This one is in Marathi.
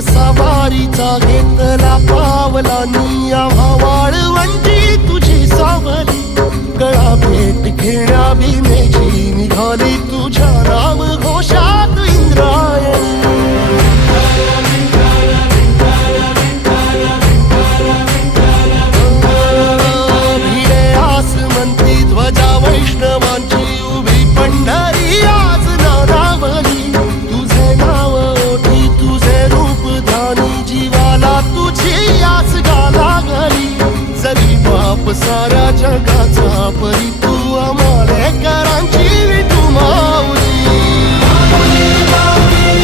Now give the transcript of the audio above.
सवारीचा घेतला पावला निया वाळवंटी तुझी सावली गळा भेट घेण्या भीमेची निघाली